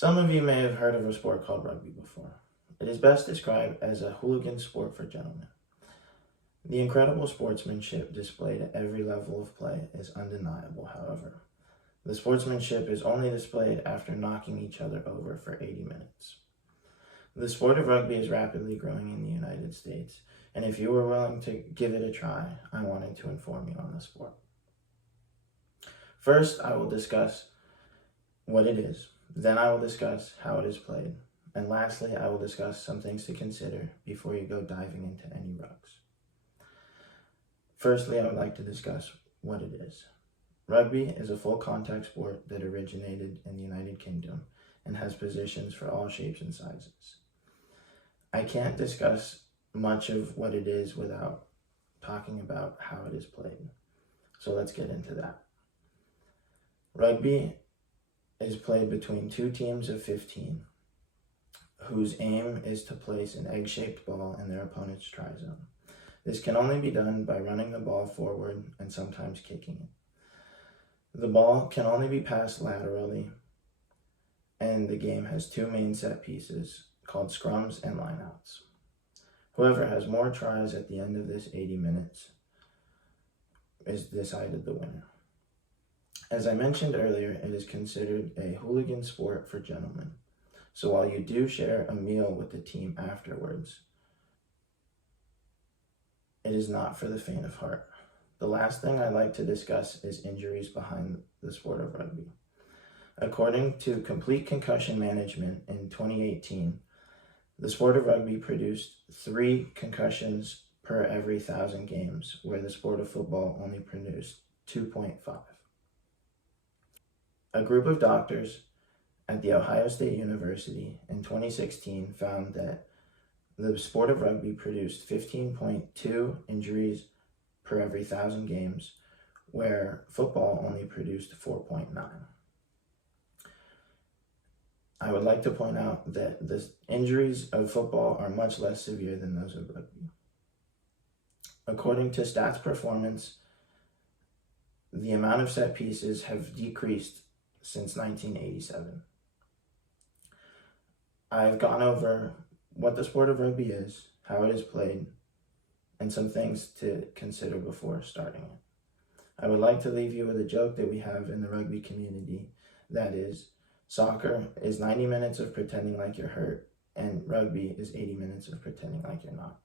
Some of you may have heard of a sport called rugby before. It is best described as a hooligan sport for gentlemen. The incredible sportsmanship displayed at every level of play is undeniable, however. The sportsmanship is only displayed after knocking each other over for 80 minutes. The sport of rugby is rapidly growing in the United States, and if you were willing to give it a try, I wanted to inform you on the sport. First, I will discuss what it is. Then I will discuss how it is played. And lastly, I will discuss some things to consider before you go diving into any rugs. Firstly, I would like to discuss what it is. Rugby is a full contact sport that originated in the United Kingdom and has positions for all shapes and sizes. I can't discuss much of what it is without talking about how it is played. So let's get into that. Rugby is played between two teams of 15, whose aim is to place an egg-shaped ball in their opponent's try zone. This can only be done by running the ball forward and sometimes kicking it. The ball can only be passed laterally, and the game has two main set pieces called scrums and lineouts. Whoever has more tries at the end of this 80 minutes is decided the winner. As I mentioned earlier, it is considered a hooligan sport for gentlemen. So while you do share a meal with the team afterwards, it is not for the faint of heart. The last thing I'd like to discuss is injuries behind the sport of rugby. According to Complete Concussion Management in 2018, the sport of rugby produced 3 concussions per every 1,000 games, where the sport of football only produced 2.5. A group of doctors at The Ohio State University in 2016 found that the sport of rugby produced 15.2 injuries per every 1,000 games, where football only produced 4.9. I would like to point out that the injuries of football are much less severe than those of rugby. According to Stats Performance, the amount of set pieces have decreased since 1987. I've gone over what the sport of rugby is, how it is played, and some things to consider before starting it. I would like to leave you with a joke that we have in the rugby community, that is, soccer is 90 minutes of pretending like you're hurt, and rugby is 80 minutes of pretending like you're not.